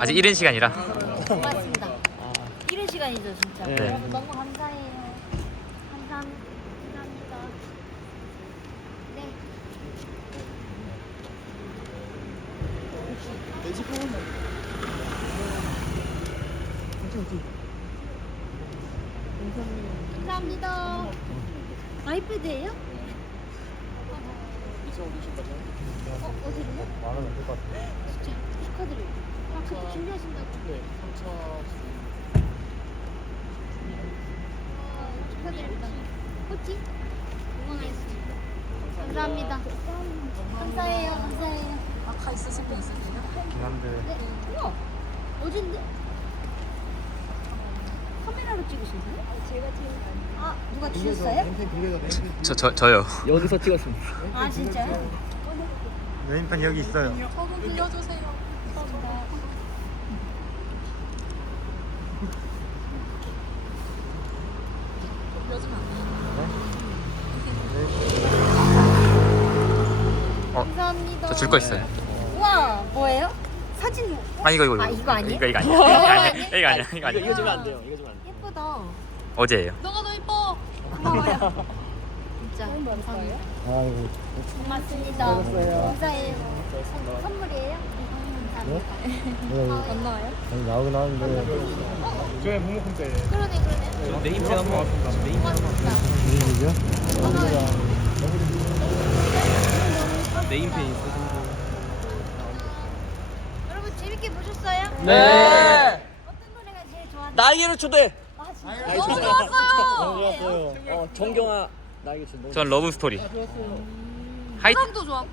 아직 이른 시간이라. 고맙습니다. 이른 시간이죠, 진짜. 네. 여러분 너무 감사해요. 감사합, 감사합니다. 네. 감사합니다. 아이패드예요? 어, 어디로요? 만원 될것 같아. 진짜 축하드려요. 아, 그때 준비하신다고. 네, 3차. 어, 축하드립니다. 코치 응원하겠습니다. 감사합니다. 감사해요. 감사해요. 아까 있으신 분 있으세요? 한데 네. 우와, 어딘데? 카메라로 거 아니에요. 아, 누가 주셨어요? 저, 저, 저요. 여기서 찍었습니다. 아, 진짜요? 메인판 여기 있어요. 저도 빌려주세요. 감사합니다. 안 돼요? 감사합니다. 저 줄 거 있어요. 우와, 뭐예요? 사진. 아 이거 이거 아, 이거 아니에요? 이거 이거 아니야. 이거 아니야. 이거 아니야. 이거 아니야. 이거 주면 안 돼요. 이거 주면 안 돼요. 예쁘다. 어제예요. 너가 더 이뻐. 고마워요. 진짜 감사합니다. 아이고. 고맙습니다. 감사해요. 선- 선물이에요? 감사합니다. 네. 안 나와요? 여기 나오긴 하는데. 저희 모모콘 때. 그러네, 그러네. 네임펜 한번. 고맙습니다. 네임이요? 네임펜 여러분 재밌게 보셨어요? 네. 어떤 노래가 제일 좋았나요? 날개를 초대. 아, 진짜? 너무 좋았어요. 좋았어요. 어, 정경아 날개 초 너무. 전 러브 스토리. 하이 사랑도 좋았고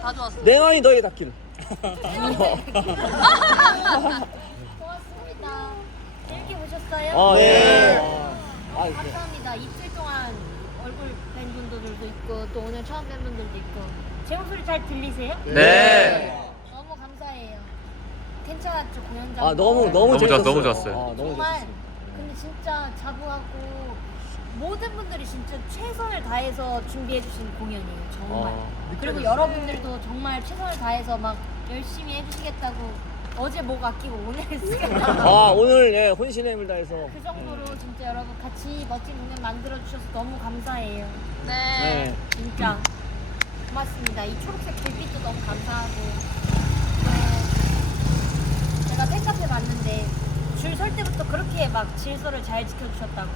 다 좋았어. 내 마음이 너에게 닿기를. 고맙습니다. 재밌게 보셨어요? 아 예. 아, 네. 감사합니다. 이틀 동안 얼굴 뵌 분들도 있고 또 오늘 처음 뵌 분들도 있고 제 목소리 잘 들리세요? 네. 너무 감사해요. 괜찮았죠 공연장? 아 너무 너무 너무 좋았- 재밌었어요. 너무 좋았어요. 아, 너무 정말 재밌었어요. 근데 진짜 자부하고 모든 분들이 진짜 최선을 다해서 준비해 주신 공연이에요 정말 아, 그리고 여러분들도 정말 최선을 다해서 막 열심히 해주시겠다고 어제 목 아끼고 오늘 시간 아 오늘 예 혼신의 힘을 다해서. 그 정도로 진짜 여러분 같이 멋진 공연 만들어 주셔서 너무 감사해요 네. 네. 진짜 고맙습니다 이 초록색 불빛도 너무 감사하고 또 제가 팬카페 봤는데 줄 설 때부터 그렇게 막 질서를 잘 지켜주셨다고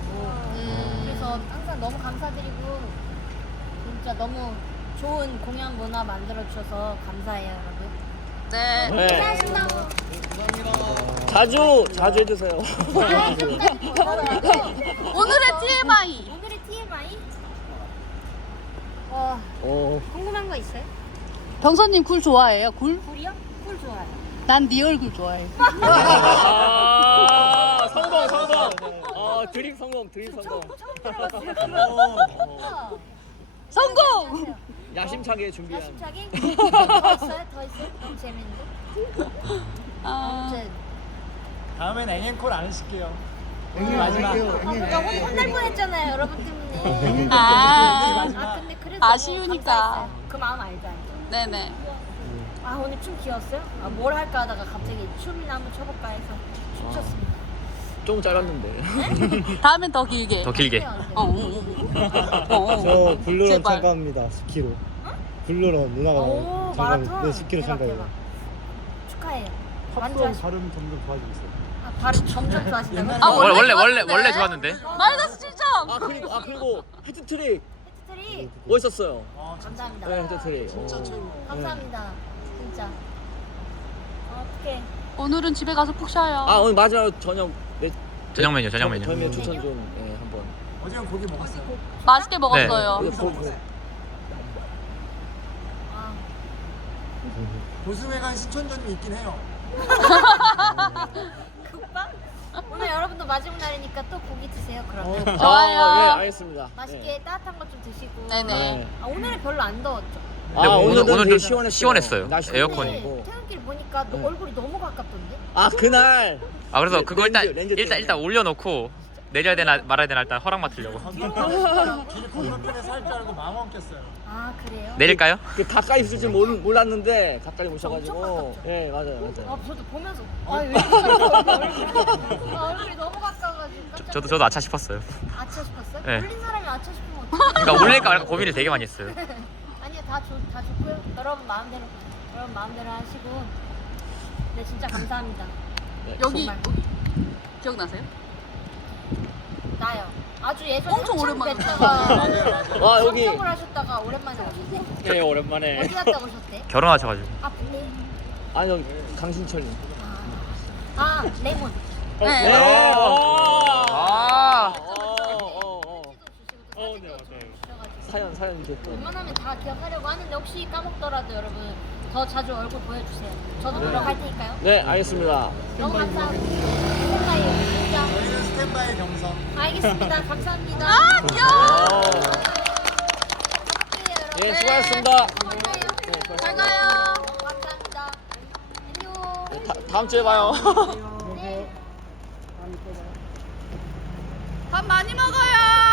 음. 그래서 항상 너무 감사드리고 진짜 너무 좋은 공연 문화 만들어 주셔서 감사해요 여러분. 네. 네. 감사합니다. 자주 자주 해주세요. 오늘의 TMI. 오늘의 TMI. 와 어. 궁금한 거 있어요? 병선님 굴 좋아해요? 굴? 꿀이요? 꿀 좋아요. 난 네 얼굴 좋아해. 아 성공 성공. 아 드립 성공 드립 성공. 처음 들어봤어요. 우와. 성공! 야심차게 준비한. 야심차게 더 있어요? 더 있어요? 너무 재밌는데. 아, 아무튼 다음엔 앵앵콜 안 시킬게요. 아, 진짜 혼- 혼날 뻔했잖아요 여러분 때문에. 아, 아 근데 그래도 아쉬우니까. 감사했어요. 그 마음 알죠 알죠. 네네. 아 오늘 춤 귀여웠어요? 아 뭘 할까 하다가 갑자기 춤이나 한번 춰볼까 해서 춤췄습니다. 좀 짧았는데. 다음엔 더 길게. 더 길게. 어. 어, 어. 어, 어. 저 블루런 제발. 참가합니다. 10km. 블루런 누나가 오 참가 마라톤 네, 10km 대박 참가해요. 대박 축하해요. 완주하시. 발음 점점 좋아지고 있어요. 아 발음 점점 좋아하신다고요? 아, 원래 원래 원래 좋았는데? 원래 좋았는데. 마이너스 7점! 아 그리고 아 그리고 헤드트릭 헤드트리 멋있었어요. 감사합니다. 네 헤드트릭. 진짜 어. 최고. 감사합니다. 진짜. 어떻게? 오늘은 집에 가서 푹 쉬어요. 아 오늘 마지막 저녁 네, 저녁 메뉴 저녁 메뉴. 저녁 추천 좀 예, 한번. 어제는 고기 먹었어요. 맛있게 먹었어요. 네. 고- 고- 아 보승회관 신촌전이 있긴 해요. 국밥? 오늘 여러분도 마지막 날이니까 또 고기 드세요. 그러면 좋아요. 아, 네 알겠습니다. 맛있게 따뜻한 것좀 드시고. 네네. 네. 아 오늘은 별로 안 더웠죠? 근데 아, 오늘- 오늘은 오늘 되게 좀 시원했어요. 시원했어요. 날씨 에어컨이. 근데 좋고. 퇴근길 보니까 너 네. 얼굴이 너무 가깝던데? 아 그날 아 그래서 그거 일단 렌즈, 렌즈 일단 때문에. 일단 올려놓고 내려야 되나 말아야 되나 일단 허락 맡으려고. 길이 건너편에 살줄 알고 망원 꼈어요. 아 그래요? 내릴까요? 그 가까이 있을 줄 몰, 몰랐는데 가까이 엄청 오셔가지고 가깝죠? 예 맞아요 맞아요 아 저도 보면서 아 왜 이렇게? 아 얼굴이 너무 가까워가지고 깜짝 저도 저도 아차 싶었어요. 아차 싶었어요? 네. 올린 사람이 아차 싶으면 어떡해? 그러니까 올릴까 말까 고민을 되게 많이 했어요. 아니요 다, 좋, 다 좋고요 여러분 마음대로 여러분 마음대로 하시고 네 진짜 감사합니다 여기 정말. 여기 기억나세요? 나요. 아주 예전에 엄청 오랜만에 뵀다가 와, 여기. 성적을 하셨다가 오랜만에 오셨어요 예 오랜만에. 어디 갔다 오셨대? 결혼하셔가지고. 아 근데 아니 여기 강신철님. 아, 아 레몬. 네. 아. 어어어. 어, 네, 맞아요. 사연 사연 됐고 웬만하면 다 기억하려고 하는데 혹시 까먹더라도 여러분 더 자주 얼굴 보여주세요. 저도 노력할 테니까요. 네 알겠습니다. 너무 감사합니다. 스탠바이에요 알겠습니다 감사합니다 아 귀여워. 예 수고하셨습니다 감사해요 잘 가요. 감사합니다 안녕 다, 다음 주에 봐요 네. 밥 많이 먹어요.